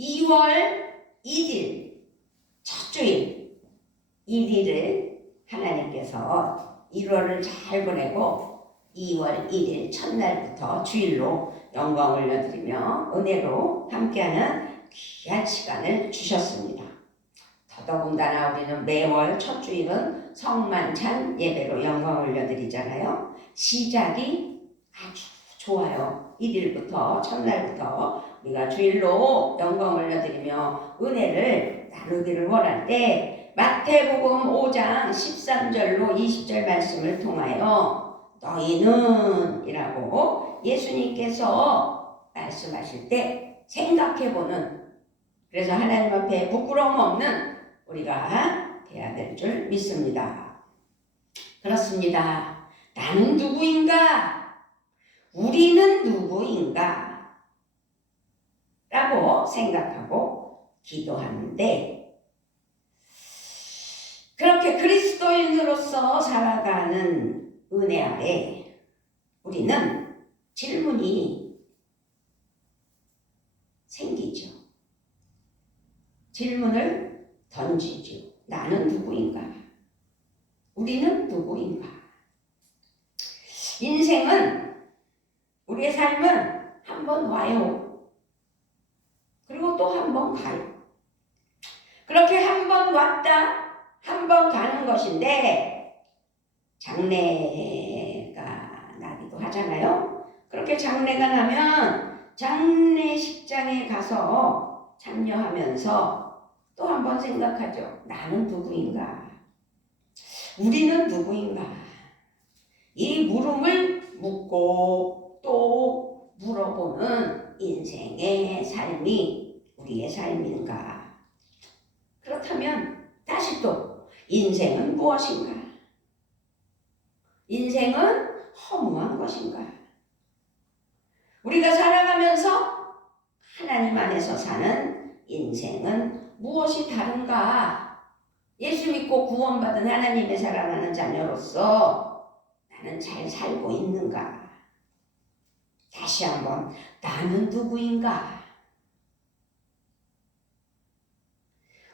2월 1일 첫 주일 1일을 하나님께서 1월을 잘 보내고 2월 1일 첫날부터 주일로 영광 올려드리며 은혜로 함께하는 귀한 시간을 주셨습니다. 더더군다나 우리는 매월 첫 주일은 성만찬 예배로 영광 올려드리잖아요. 시작이 아주 좋아요. 1일부터 첫날부터 우리가 주일로 영광 올려드리며 은혜를 나누기를 원할 때 마태복음 5장 13절로 20절 말씀을 통하여 너희는 이라고 예수님께서 말씀하실 때 생각해보는, 그래서 하나님 앞에 부끄러움 없는 우리가 돼야 될 줄 믿습니다. 그렇습니다. 나는 누구인가? 우리는 누구인가? 라고 생각하고 기도하는데, 그렇게 그리스도인으로서 살아가는 은혜 아래 우리는 질문이 생기죠. 질문을 던지죠. 나는 누구인가? 우리는 누구인가? 인생은, 우리의 삶은 한 번 와요. 그리고 또 한 번 가요. 그렇게 한 번 왔다 한 번 가는 것인데, 장례가 나기도 하잖아요. 그렇게 장례가 나면 장례식장에 가서 참여하면서 또 한 번 생각하죠. 나는 누구인가? 우리는 누구인가? 이 물음을 묻고 또 물어보는 인생의 삶이 우리의 삶인가? 그렇다면 다시 또 인생은 무엇인가? 인생은 허무한 것인가? 우리가 살아가면서 하나님 안에서 사는 인생은 무엇이 다른가? 예수 믿고 구원받은 하나님의 사랑하는 자녀로서 나는 잘 살고 있는가? 다시 한번 나는 누구인가?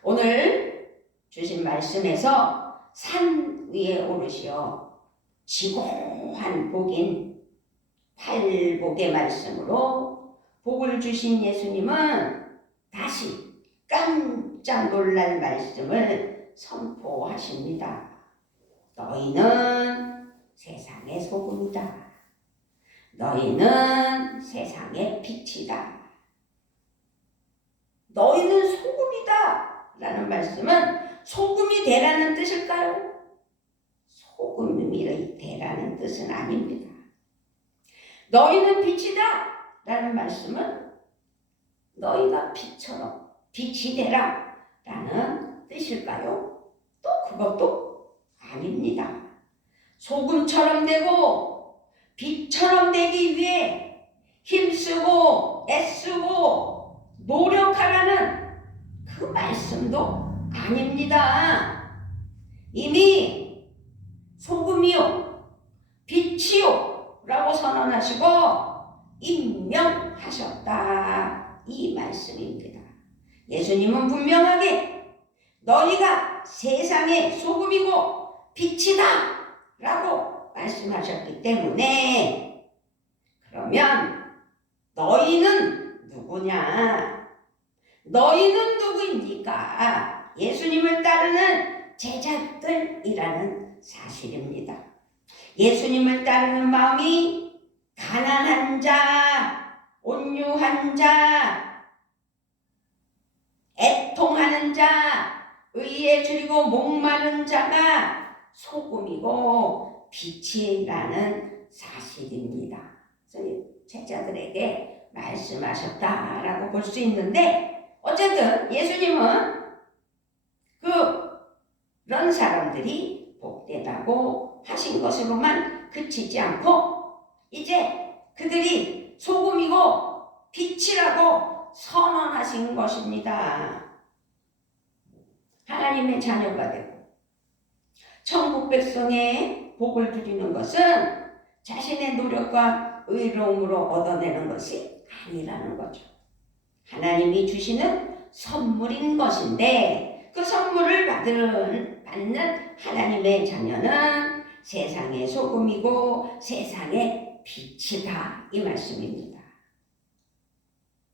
오늘 주신 말씀에서 산 위에 오르시어 지고한 복인 팔복의 말씀으로 복을 주신 예수님은 다시 깜짝 놀랄 말씀을 선포하십니다. 너희는 세상의 소금이다. 너희는 세상의 빛이다. 너희는 소금이다 라는 말씀은 소금이 되라는 뜻일까요? 소금이 되라는 뜻은 아닙니다. 너희는 빛이다 라는 말씀은 너희가 빛처럼 빛이 되라 라는 뜻일까요? 또 그것도 아닙니다. 소금처럼 되고 빛처럼 되기 위해 힘쓰고 애쓰고 노력하라는 그 말씀도 아닙니다. 이미 소금이요 빛이요 라고 선언하시고 임명하셨다, 이 말씀입니다. 예수님은 분명하게 너희가 세상의 소금이고 빛이다 라고 말씀하셨기 때문에, 그러면 너희는 누구냐? 너희는 누구입니까? 예수님을 따르는 제자들이라는 사실입니다. 예수님을 따르는 마음이 가난한 자, 온유한 자, 애통하는 자, 의에 줄이고 목마른 자가 소금이고 빛이라는 사실입니다. 그래서 제자들에게 말씀하셨다라고 볼 수 있는데, 어쨌든 예수님은 그런 사람들이 복되다고 하신 것으로만 그치지 않고 이제 그들이 소금이고 빛이라고 선언하신 것입니다. 하나님의 자녀가 되고 천국 백성의 복을 누리는 것은 자신의 노력과 의로움으로 얻어내는 것이 아니라는 거죠. 하나님이 주시는 선물인 것인데 그 선물을 받는 하나님의 자녀는 세상의 소금이고 세상의 빛이다 이 말씀입니다.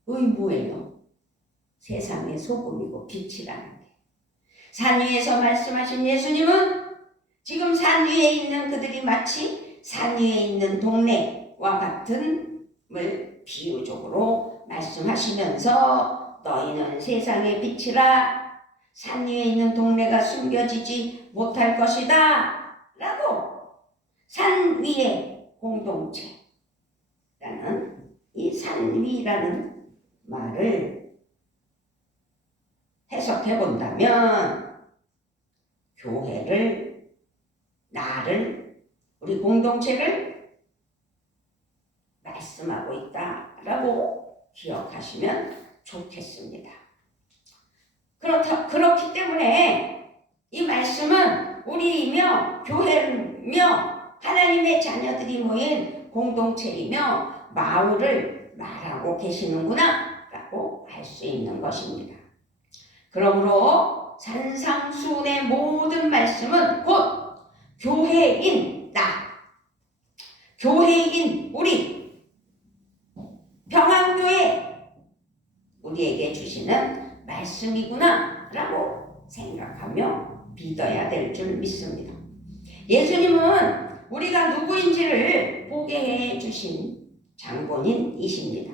의무예요. 세상의 소금이고 빛이라는 게. 산 위에서 말씀하신 예수님은 지금 산 위에 있는 그들이 마치 산 위에 있는 동네와 같은을 비유적으로 말씀하시면서 너희는 세상의 빛이라 산 위에 있는 동네가 숨겨지지 못할 것이다 라고 산 위의 공동체라는 이 산 위라는 말을 해석해 본다면 교회를, 나를, 우리 공동체를 말씀하고 있다라고 기억하시면 좋겠습니다. 그렇기 때문에 이 말씀은 우리이며 교회이며 하나님의 자녀들이 모인 공동체이며 마을을 말하고 계시는구나 라고 할 수 있는 것입니다. 그러므로 산상수훈의 모든 말씀은 곧 교회인 나, 교회인 우리, 평안교회 우리에게 주시는 말씀이구나 라고 생각하며 믿어야 될 줄 믿습니다. 예수님은 우리가 누구인지를 보게 해주신 장본인이십니다.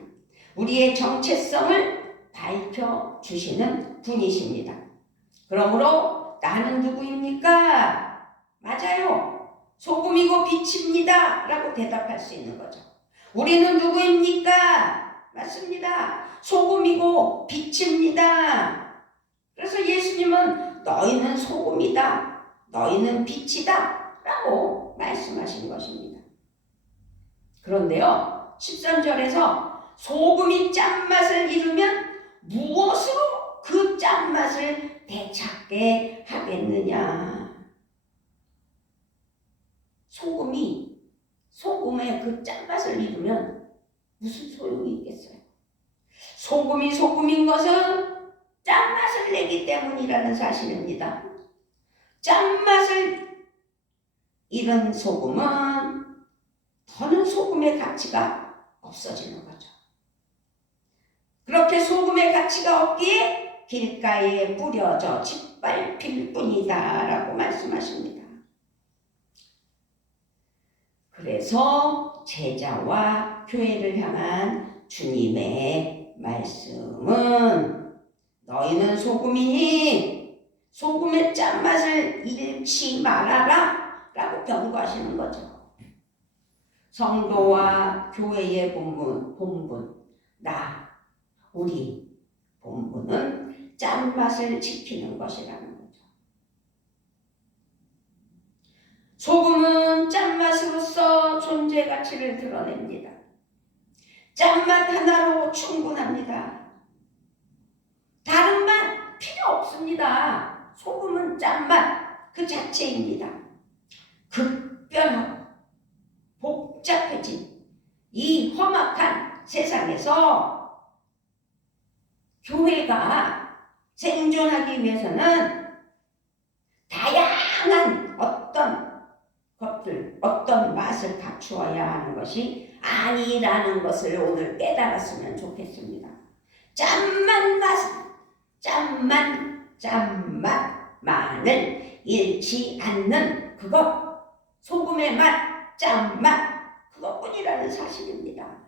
우리의 정체성을 밝혀주시는 분이십니다. 그러므로 나는 누구입니까? 맞아요. 소금이고 빛입니다 라고 대답할 수 있는 거죠. 우리는 누구입니까? 맞습니다. 소금이고 빛입니다. 그래서 예수님은 너희는 소금이다, 너희는 빛이다 라고 말씀하신 것입니다. 그런데요 13절에서 소금이 짠맛을 잃으면 무엇으로 그 짠맛을 되찾게 하겠느냐. 소금의 그 짠맛을 잃으면 무슨 소용이 있겠어요. 소금이 소금인 것은 짠맛을 내기 때문이라는 사실입니다. 짠맛을 잃은 소금은 더는 소금의 가치가 없어지는 거죠. 그렇게 소금의 가치가 없기에 길가에 뿌려져 짓밟힐 뿐이다 라고 말씀하십니다. 그래서 제자와 교회를 향한 주님의 말씀은 너희는 소금이니 소금의 짠맛을 잃지 말아라 라고 경고하시는 거죠. 성도와 교회의 본분, 우리 본분은 짠맛을 지키는 것이라는 거죠. 소금은 짠맛으로서 존재 가치를 드러냅니다. 짠맛 하나로 충분합니다. 다른 맛 필요 없습니다. 소금은 짠맛 그 자체입니다. 급변하고 복잡해진 이 험악한 세상에서 교회가 생존하기 위해서는 다양한 어떤 맛을 갖추어야 하는 것이 아니라는 것을 오늘 깨달았으면 좋겠습니다. 짠맛만을 잃지 않는 그것, 소금의 맛, 짠맛 그것뿐이라는 사실입니다.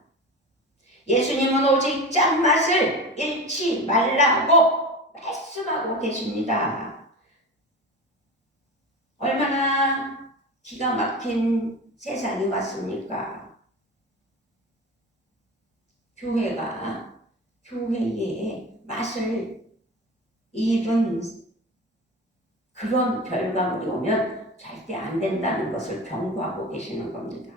예수님은 오직 짠맛을 잃지 말라고 말씀하고 계십니다. 얼마나 기가 막힌 세상이 왔습니까? 교회가 교회의 맛을 잃은 그런 결과물이 오면 절대 안 된다는 것을 경고하고 계시는 겁니다.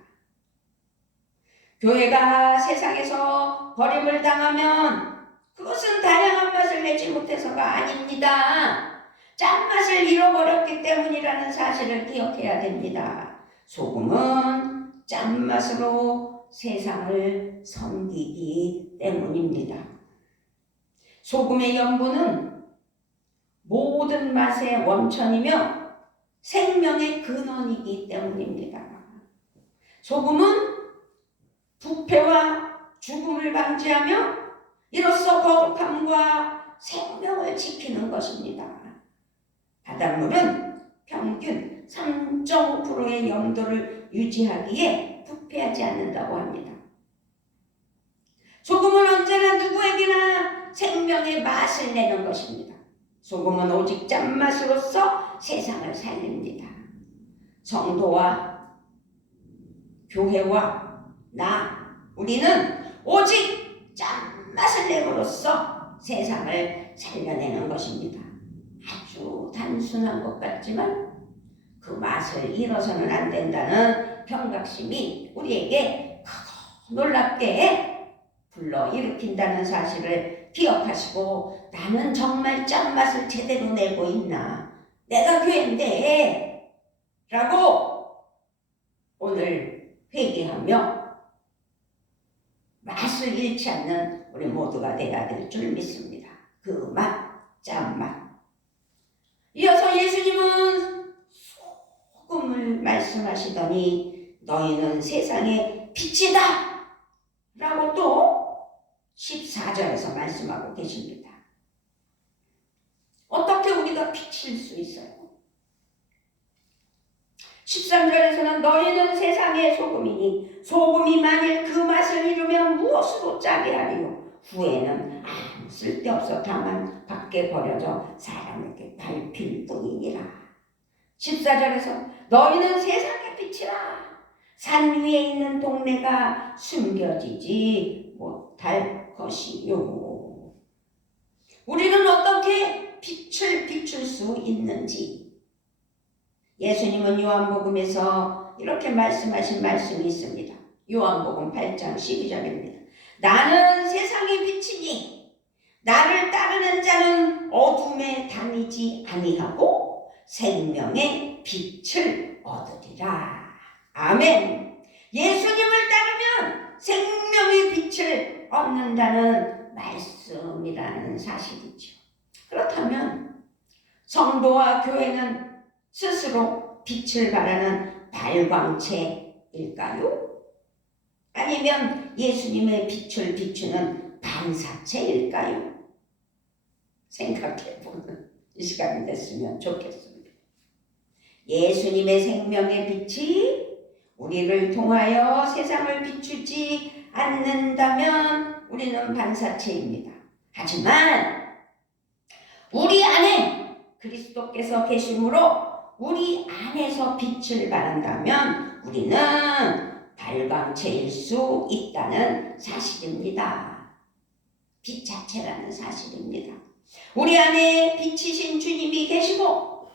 교회가 세상에서 버림을 당하면 그것은 다양한 맛을 내지 못해서가 아닙니다. 짠맛을 잃어버렸기 때문이라는 사실을 기억해야 됩니다. 소금은 짠맛으로 세상을 섬기기 때문입니다. 소금의 염분은 모든 맛의 원천이며 생명의 근원이기 때문입니다. 소금은 부패와 죽음을 방지하며 이로써 거룩함과 생명을 지키는 것입니다. 바닷물은 평균 3.5%의 염도를 유지하기에 부패하지 않는다고 합니다. 소금은 언제나 누구에게나 생명의 맛을 내는 것입니다. 소금은 오직 짠맛으로서 세상을 살립니다. 성도와 교회와 우리는 오직 짠맛을 내므로써 세상을 살려내는 것입니다. 아주 단순한 것 같지만 그 맛을 잃어서는 안 된다는 경각심이 우리에게 크고 놀랍게 불러일으킨다는 사실을 기억하시고, 나는 정말 짠맛을 제대로 내고 있나? 내가 교회인데 라고 오늘 회개하며 맛을 잃지 않는 우리 모두가 되어야 될 줄 믿습니다. 그 맛, 짠맛. 이어서 예수님은 소금을 말씀하시더니 너희는 세상의 빛이다 라고 또 14절에서 말씀하고 계십니다. 어떻게 우리가 빛일 수 있어요? 13절에서는 너희는 세상의 소금이니 소금이 만일 그 맛을 잃으면 무엇으로 짜게 하리요? 후에는 아무 쓸데없어 다만 밖에 버려져 사람에게 밟힐 뿐이니라. 14절에서 너희는 세상의 빛이라. 산 위에 있는 동네가 숨겨지지 못할 것이요. 우리는 어떻게 빛을 비출 수 있는지 예수님은 요한복음에서 이렇게 말씀하신 말씀이 있습니다. 요한복음 8장 12절입니다. 나는 세상의 빛이니 나를 따르는 자는 어둠에 다니지 아니하고 생명의 빛을 얻으리라. 아멘. 예수님을 따르면 생명의 빛을 얻는다는 말씀이라는 사실이죠. 그렇다면 성도와 교회는 스스로 빛을 발하는 발광체일까요? 아니면 예수님의 빛을 비추는 반사체일까요? 생각해보는 이 시간이 됐으면 좋겠습니다. 예수님의 생명의 빛이 우리를 통하여 세상을 비추지 않는다면 우리는 반사체입니다. 하지만 우리 안에 그리스도께서 계심으로 우리 안에서 빛을 발한다면 우리는 발광체일 수 있다는 사실입니다. 빛 자체라는 사실입니다. 우리 안에 빛이신 주님이 계시고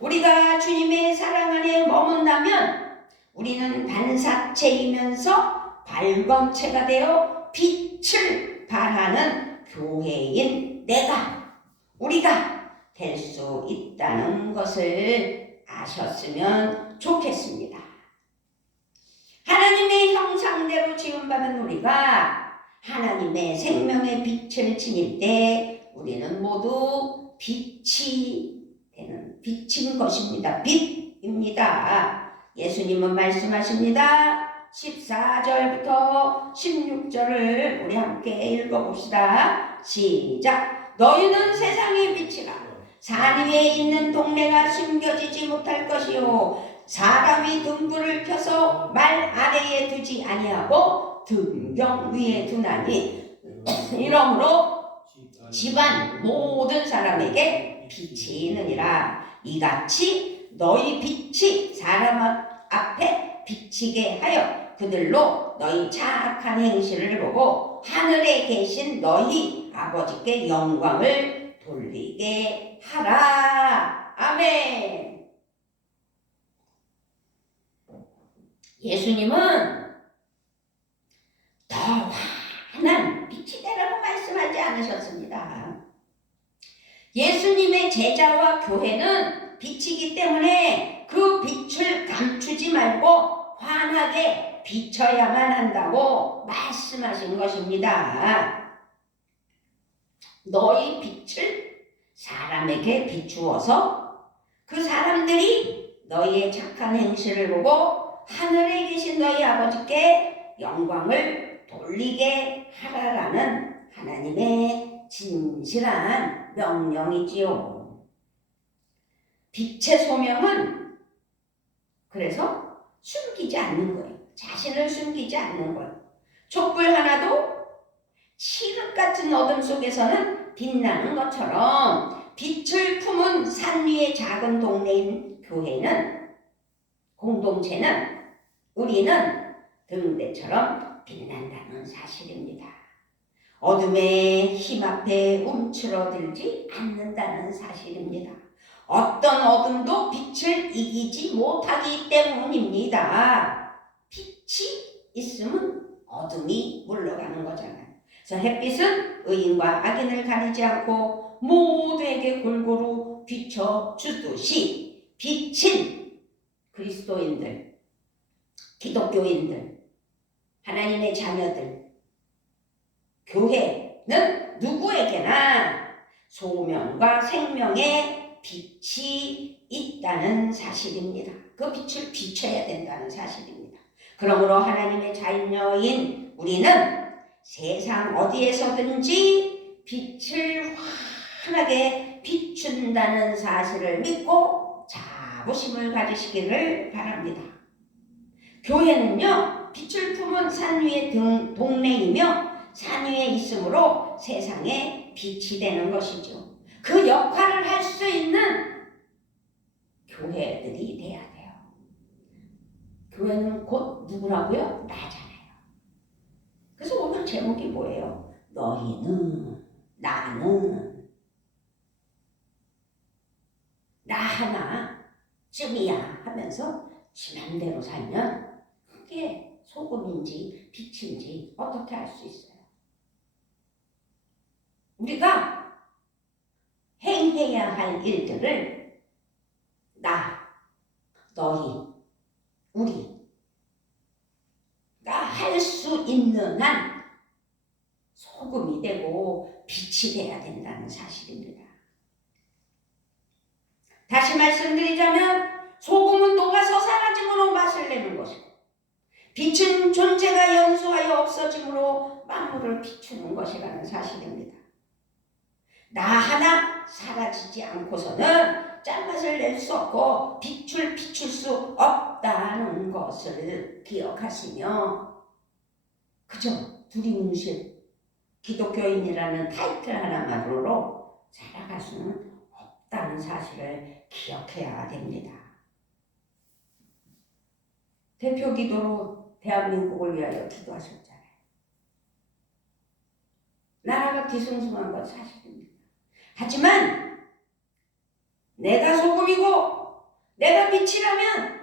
우리가 주님의 사랑 안에 머문다면 우리는 반사체이면서 발광체가 되어 빛을 발하는 교회인 우리가 될 수 있다는 것을 아셨으면 좋겠습니다. 하나님의 형상대로 지음받은 우리가 하나님의 생명의 빛을 지닐 때 우리는 모두 빛이 되는 빛인 것입니다. 빛입니다. 예수님은 말씀하십니다. 14절부터 16절을 우리 함께 읽어봅시다. 시작. 너희는 세상의 빛이라. 산 위에 있는 동네가 숨겨지지 못할 것이요 사람이 등불을 켜서 말 아래에 두지 아니하고 등경 위에 두나니 이러므로 집안 모든 사람에게 빛이 있느니라. 이같이 너희 빛이 사람 앞에 비치게 하여 그들로 너희 착한 행실을 보고 하늘에 계신 너희 아버지께 영광을 돌리게 하라. 아멘. 예수님은 더 환한 빛이 되라고 말씀하지 않으셨습니다. 예수님의 제자와 교회는 빛이기 때문에 그 빛을 감추지 말고 환하게 비춰야만 한다고 말씀하신 것입니다. 너희 빛을 사람에게 비추어서 그 사람들이 너희의 착한 행실을 보고 하늘에 계신 너희 아버지께 영광을 돌리게 하라라는 하나님의 진실한 명령이지요. 빛의 소명은 그래서 숨기지 않는 거예요. 자신을 숨기지 않는 거예요. 촛불 하나도 칠흑 같은 어둠 속에서는 빛나는 것처럼 빛을 품은 산 위의 작은 동네인 교회는, 공동체는, 우리는 등대처럼 빛난다는 사실입니다. 어둠의 힘 앞에 움츠러들지 않는다는 사실입니다. 어떤 어둠도 빛을 이기지 못하기 때문입니다. 빛이 있으면 어둠이 물러가는 거잖아요. 그래서 햇빛은 의인과 악인을 가리지 않고 모두에게 골고루 비춰주듯이 빛인 그리스도인들, 기독교인들, 하나님의 자녀들, 교회는 누구에게나 소명과 생명의 빛이 있다는 사실입니다. 그 빛을 비춰야 된다는 사실입니다. 그러므로 하나님의 자녀인 우리는 세상 어디에서든지 빛을 환하게 비춘다는 사실을 믿고 자부심을 가지시기를 바랍니다. 교회는요, 빛을 품은 산 위의 동네이며 산 위에 있으므로 세상에 빛이 되는 것이죠. 그 역할을 할 수 있는 교회들이 돼야 돼요. 교회는 곧 누구라고요? 나잖아요. 그래서 오늘 제목이 뭐예요? 너희는, 나는, 나 하나쯤이야 하면서 지 맘대로 살면 그게 소금인지 빛인지 어떻게 알 수 있어요? 우리가 행해야 할 일들을 나, 너희, 우리가 할 수 있는 한 소금이 되고 빛이 돼야 된다는 사실입니다. 다시 말씀드리자면 소금은 녹아서 사라짐으로 맛을 내는 것이고 빛은 존재가 연소하여 없어짐으로 만물을 비추는 것이라는 사실입니다. 나 하나 사라지지 않고서는 짠맛을 낼 수 없고 빛을 비출 수 없다는 것을 기억하시며 그저 두리뭉실 기독교인이라는 타이틀 하나만으로 살아갈 수는 없다는 사실을 기억해야 됩니다. 대표 기도로 대한민국을 위하여 기도하셨잖아요. 나라가 뒤숭숭한 건 사실입니다. 하지만 내가 소금이고 내가 빛이라면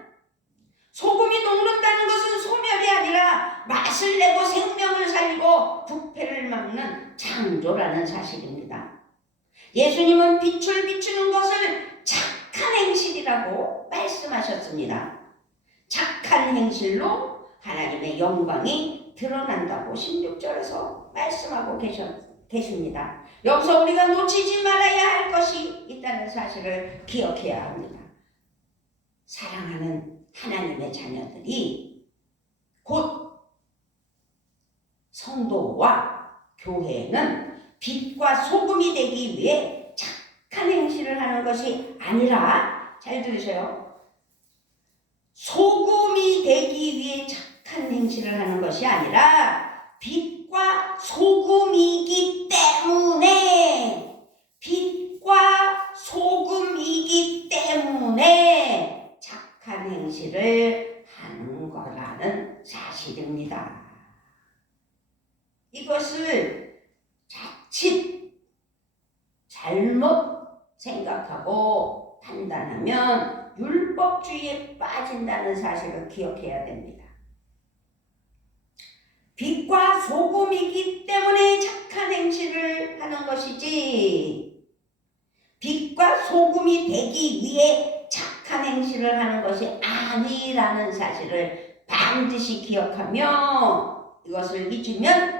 소금이 녹는다는 것은 소멸이 아니라 맛을 내고 생명을 살리고 부패를 막는 창조라는 사실입니다. 예수님은 빛을 비추는 것을 착한 행실이라고 말씀하셨습니다. 착한 행실로 하나님의 영광이 드러난다고 16절에서 말씀하고 계십니다. 여기서 우리가 놓치지 말아야 할 것이 있다는 사실을 기억해야 합니다. 사랑하는 하나님의 자녀들이 곧 성도와 교회는 빛과 소금이 되기 위해 착한 행실을 하는 것이 아니라, 잘 들으셔요, 소금이 되기 위해 착한 행실을 하는 것이 아니라 빛과 소금이기 때문에 착한 행실을 하는 거라는 사실입니다. 이것을 자칫 잘못 생각하고 판단하면 율법주의에 빠진다는 사실을 기억해야 됩니다. 빛과 소금이기 때문에 착한 행실을 하는 것이지 빛과 소금이 되기 위해 착한 행실을 하는 것이 아니라는 사실을 반드시 기억하며 이것을 잊으면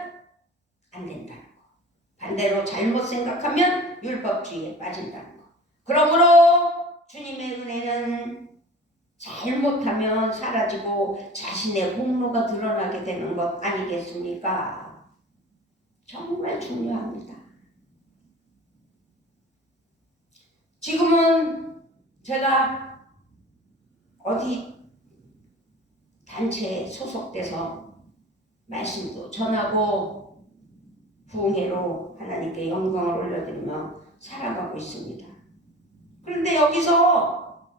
안 된다는 거. 반대로 잘못 생각하면 율법주의에 빠진다는 거. 그러므로 주님의 은혜는 잘못하면 사라지고 자신의 공로가 드러나게 되는 것 아니겠습니까? 정말 중요합니다. 지금은 제가 어디 단체에 소속돼서 말씀도 전하고 부흥회로 하나님께 영광을 올려드리며 살아가고 있습니다. 그런데 여기서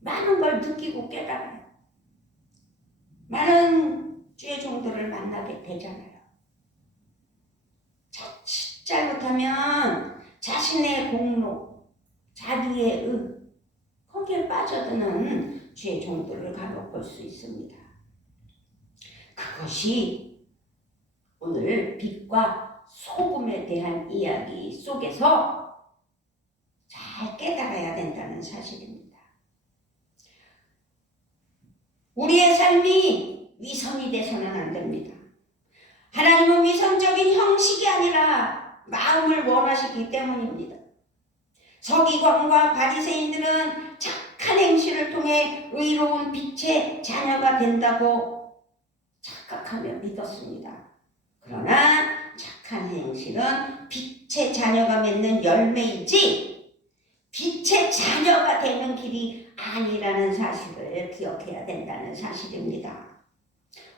많은 걸 느끼고 깨달아요. 많은 주의 종들을 만나게 되잖아요. 자칫 잘못하면 자신의 공로, 자기의 거기에 빠져드는 주의 종들을 간혹 볼 수 있습니다. 그것이 오늘 빛과 소금에 대한 이야기 속에서 잘 깨달아야 된다는 사실입니다. 우리의 삶이 위선이 돼서는 안 됩니다. 하나님은 위선적인 형식이 아니라 마음을 원하시기 때문입니다. 서기관과 바리새인들은 착한 행실을 통해 의로운 빛의 자녀가 된다고 착각하며 믿었습니다. 그러나 착한 행실은 빛의 자녀가 맺는 열매이지 빛의 자녀가 되는 길이 아니라는 사실을 기억해야 된다는 사실입니다.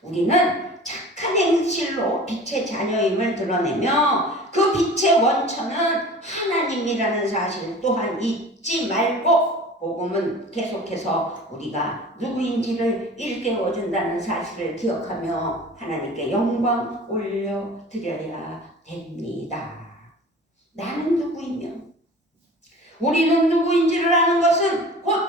우리는 착한 행실로 빛의 자녀임을 드러내며 그 빛의 원천은 하나님이라는 사실 또한 잊지 말고 복음은 계속해서 우리가 누구인지를 일깨워준다는 사실을 기억하며 하나님께 영광 올려드려야 됩니다. 나는 누구이며 우리는 누구인지를 아는 것은 곧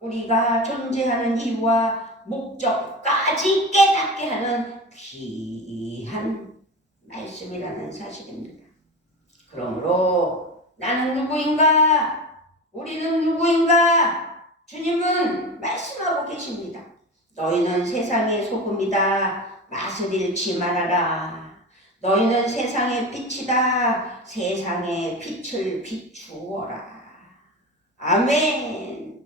우리가 존재하는 이유와 목적까지 깨닫게 하는 귀한 말씀이라는 사실입니다. 그러므로 나는 누구인가? 우리는 누구인가? 주님은 말씀하고 계십니다. 너희는 세상의 소금이다. 맛을 잃지 말아라. 너희는 세상의 빛이다. 세상의 빛을 비추어라. 아멘.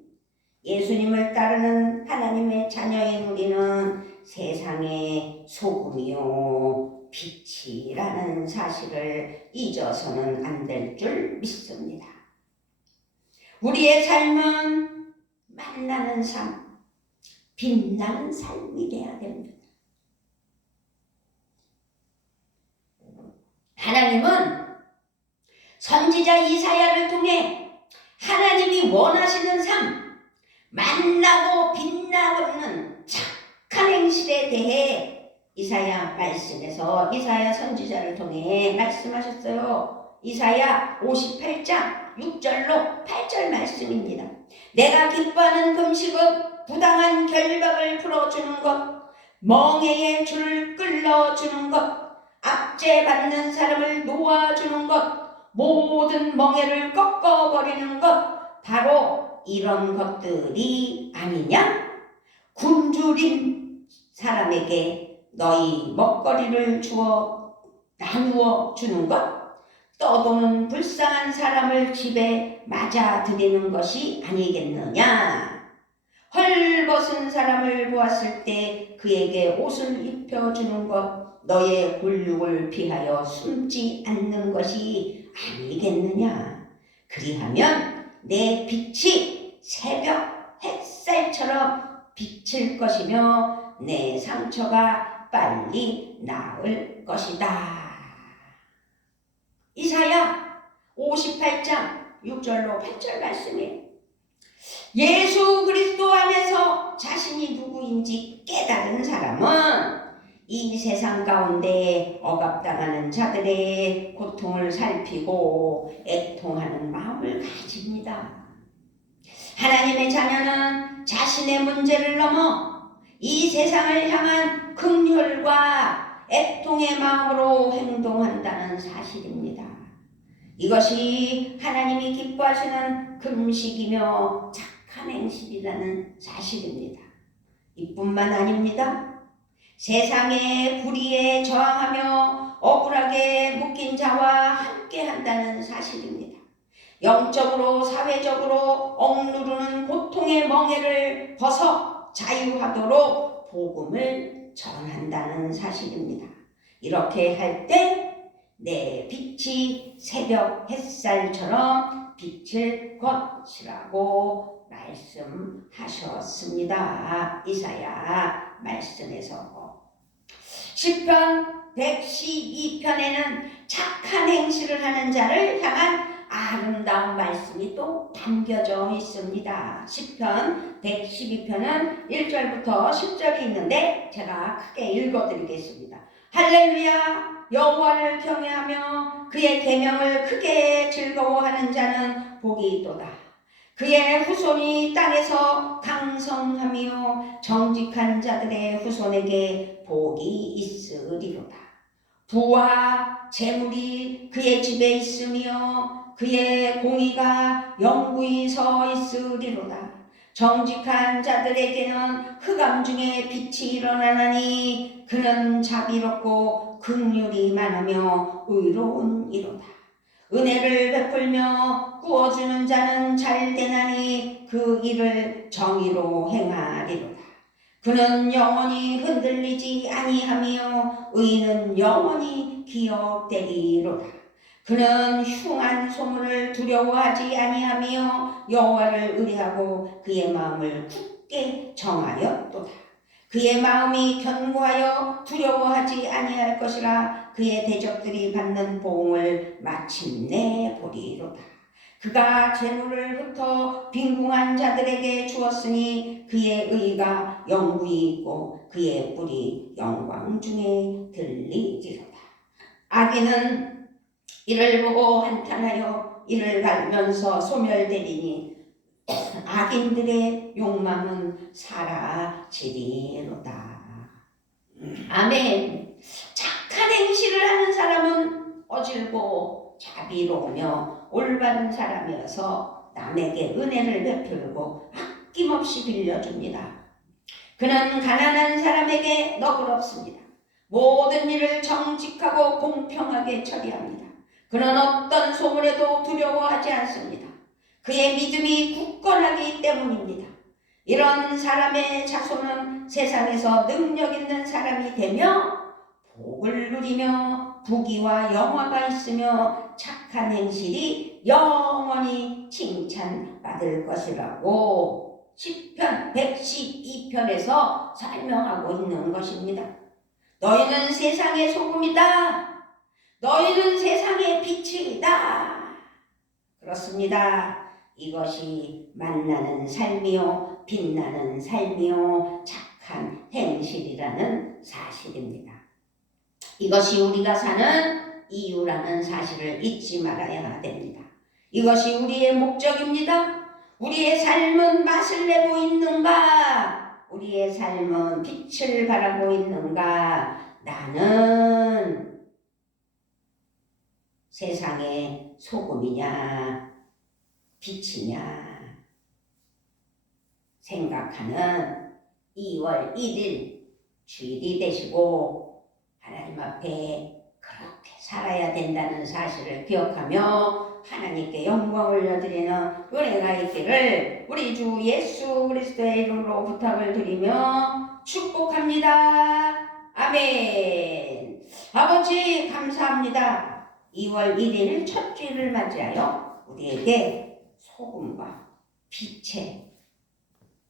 예수님을 따르는 하나님의 자녀인 우리는 세상의 소금이요 빛이라는 사실을 잊어서는 안 될 줄 믿습니다. 우리의 삶은 만나는 삶, 빛나는 삶이 되어야 됩니다. 하나님은 선지자 이사야를 통해 하나님이 원하시는 삶, 만나고 빛나는 착한 행실에 대해 이사야 말씀에서 이사야 선지자를 통해 말씀하셨어요. 이사야 58장 6절로 8절 말씀입니다. 내가 기뻐하는 금식은 부당한 결박을 풀어주는 것, 멍에의 줄을 끌어주는 것, 압제받는 사람을 놓아주는 것, 모든 멍에를 꺾어버리는 것, 바로 이런 것들이 아니냐? 굶주린 사람에게 너희 먹거리를 주어 나누어 주는 것, 떠도는 불쌍한 사람을 집에 맞아들이는 것이 아니겠느냐? 헐벗은 사람을 보았을 때 그에게 옷을 입혀주는 것, 너의 굴육을 피하여 숨지 않는 것이 아니겠느냐? 그리하면 내 빛이 새벽 햇살처럼 비칠 것이며 내 상처가 빨리 나을 것이다. 이사야 58장 6절로 8절 말씀이에요. 예수 그리스도 안에서 자신이 누구인지 깨달은 사람은 이 세상 가운데 억압당하는 자들의 고통을 살피고 애통하는 마음을 가집니다. 하나님의 자녀는 자신의 문제를 넘어 이 세상을 향한 긍휼과 애통의 마음으로 행동한다는 사실입니다. 이것이 하나님이 기뻐하시는 금식이며 착한 행실이라는 사실입니다. 이뿐만 아닙니다. 세상의 불의에 저항하며 억울하게 묶인 자와 함께 한다는 사실입니다. 영적으로 사회적으로 억누르는 고통의 멍에를 벗어 자유하도록 복음을 전한다는 사실입니다. 이렇게 할 때 내 빛이 새벽 햇살처럼 빛을 것이라고 말씀하셨습니다. 이사야 말씀에서 시편 112편에는 착한 행실을 하는 자를 향한 아름다운 말씀이 또 담겨져 있습니다. 시편 112편은 1절부터 10절이 있는데 제가 크게 읽어드리겠습니다. 할렐루야! 여호와를 경외하며 그의 계명을 크게 즐거워하는 자는 복이 있도다. 그의 후손이 땅에서 강성하며 정직한 자들의 후손에게 복이 있으리로다. 부와 재물이 그의 집에 있으며 그의 공의가 영구히 서 있으리로다. 정직한 자들에게는 흑암 중에 빛이 일어나나니 그는 자비롭고 긍휼이 많으며 의로운 이로다. 은혜를 베풀며 구워주는 자는 잘 되나니 그 일을 정의로 행하리로다. 그는 영원히 흔들리지 아니하며 의인은 영원히 기억되리로다. 그는 흉한 소문을 두려워하지 아니하며 여호와를 의뢰하고 그의 마음을 굳게 정하였도다. 그의 마음이 견고하여 두려워하지 아니할 것이라. 그의 대적들이 받는 보응을 마침내 보리로다. 그가 재물을 흩어 빈궁한 자들에게 주었으니 그의 의가 영구히 있고 그의 뿔이 영광 중에 들리리로다. 악인은 이를 보고 한탄하여 이를 밟으면서 소멸되리니 악인들의 욕망은 사라지리로다. 아멘. 착한 행실을 하는 사람은 어질고 자비로우며 올바른 사람이어서 남에게 은혜를 베풀고 아낌없이 빌려줍니다. 그는 가난한 사람에게 너그럽습니다. 모든 일을 정직하고 공평하게 처리합니다. 그는 어떤 소문에도 두려워하지 않습니다. 그의 믿음이 굳건하기 때문입니다. 이런 사람의 자손은 세상에서 능력 있는 사람이 되며 복을 누리며 부귀와 영화가 있으며 착한 행실이 영원히 칭찬받을 것이라고 시편 112편에서 설명하고 있는 것입니다. 너희는 세상의 소금이다. 너희는 세상의 빛이다. 그렇습니다. 이것이 만나는 삶이요 빛나는 삶이요 착한 행실이라는 사실입니다. 이것이 우리가 사는 이유라는 사실을 잊지 말아야 됩니다. 이것이 우리의 목적입니다. 우리의 삶은 맛을 내고 있는가? 우리의 삶은 빛을 발하고 있는가? 나는 세상의 소금이냐 빛이냐 생각하는 2월 1일 주일이 되시고 하나님 앞에 그렇게 살아야 된다는 사실을 기억하며 하나님께 영광 올려드리는 은혜가 있기를 우리 주 예수 그리스도의 이름으로 부탁을 드리며 축복합니다. 아멘. 아버지 감사합니다. 2월 1일 첫 주일을 맞이하여 우리에게 소금과 빛의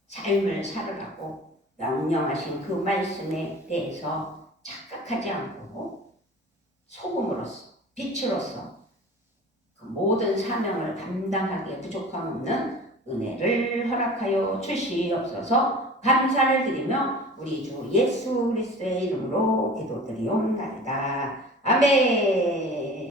삶을 살아가고 명령하신 그 말씀에 대해서 착각하지 않고 소금으로서 빛으로서 그 모든 사명을 감당하기에 부족함 없는 은혜를 허락하여 주시옵소서. 감사를 드리며 우리 주 예수 그리스도의 이름으로 기도드리옵나이다. 아멘.